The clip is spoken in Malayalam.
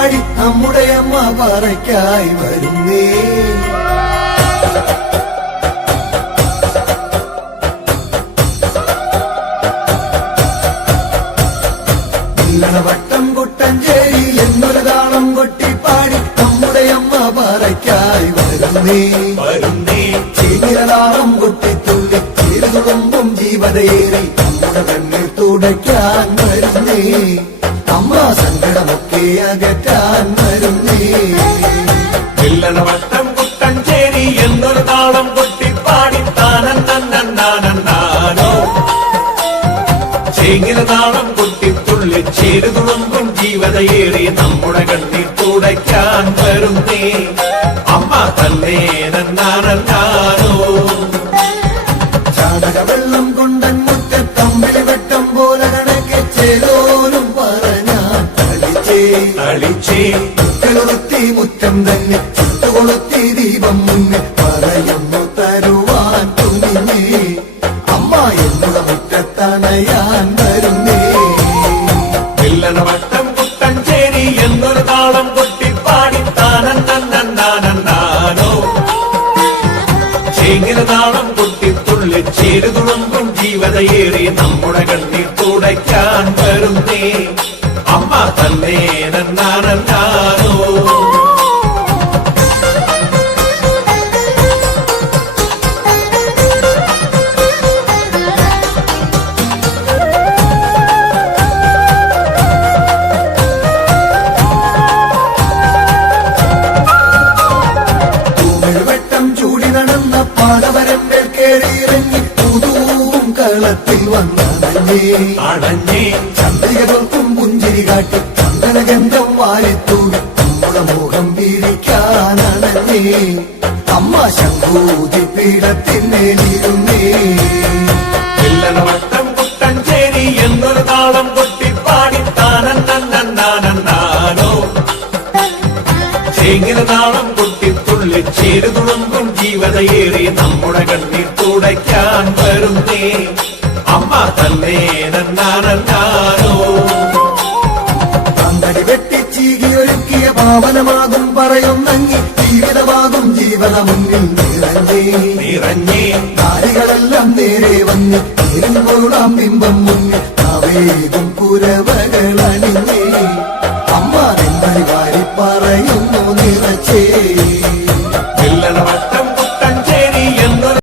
പാടി നമ്മുടെ അമ്മ പറയ്ക്കായി വരുന്നേ. വട്ടം കുട്ടഞ്ചേരി എന്നൊരു താളം കൊട്ടിപ്പാടി നമ്മുടെ അമ്മ പറയ്ക്കായി വരുന്നേ. ചീനിരതാളം കൊട്ടിത്തുള്ളി ചേരുതുമ്പും ജീവതയേറി നമ്മുടെ കണ്ണിൽ തുടയ്ക്കാൻ വരുന്നേ. അമ്മ സങ്കടമൊക്കെ അകറ്റാൻ വരുന്നേ. വട്ടം കുട്ടഞ്ചേരി എന്നൊരു താളം കൊട്ടിപ്പാടി താനോ ചേങ്ങിരതാളം കൊട്ടിത്തുള്ളി ചേരുതുമ്പും ജീവതയേറി നമ്മുടെ കണ്ണിൽ തുടയ്ക്കാൻ വരുന്നേ. അമ്മ തന്നെ നന്നാനോ ചാണകവെള്ളം കൊണ്ടൻ മുറ്റത്തമ്പിളി വെട്ടം പോലെ കണക്കെ ചേലോരും പറഞ്ഞാൻ കളിച്ചേ കൊളുത്തി മുറ്റം തന്നെ ചുട്ടുകൊളുത്തി ദീപം മുന്നിൽ പറയുന്നു തരുവാൻ തുനിഞ്ഞേ. അമ്മ എന്നുടെ മുറ്റത്തണയാൻ വരുന്നേ. വട്ടം കുട്ടഞ്ചേരി എന്നൊരു താളം കൊട്ടിപ്പാടി താനോ ചേങ്ങിരതാളം കൊട്ടിത്തുള്ളി ചേരുതുമ്പും ജീവതയേറി നമ്മുടെ കണ്ണിൽ തുടയ്ക്കാൻ വരുന്നേ. അമ്മ തന്നെ നന്നാനോ പാടവരമ്പേൽ കേറിയിറങ്ങി പുതുവും കളത്തിൽ വന്നണഞ്ഞേ. ചന്ദ്രികകൾക്കും പുഞ്ചിരി കാട്ടി ചന്ദനഗന്ധം വാരിത്തൂടി നമ്മുടെ മോഹം വീഴിക്കാനണഞ്ഞേ. അമ്മ ശംഭൂതി പീഠത്തിന്മേലിരുന്നേ. വട്ടം കുട്ടഞ്ചേരി എന്നൊരു താളം കൊട്ടിപ്പാടി താനോ ചേങ്ങിരതാളം കൊട്ടിത്തുള്ളി ചേരുതുമ്പും ജീവതയേറി നമ്മുടെ കണ്ണിൽ തുടയ്ക്കാൻ വരുന്നേ. അമ്മ തന്നെ നന്നാനോ പന്തടി വെട്ടിച്ചീകിയൊരുക്കിയ പാവനമാകും പറയുന്നങ്ങി ജീവിതമാകും ജീവന മുന്നിൽ നിറഞ്ഞേ. നാരികളെല്ലാം നേരെ വന്ന് കൊള്ളാം ബിംബം മുന്നിൽ അവേകും കുരവകളണി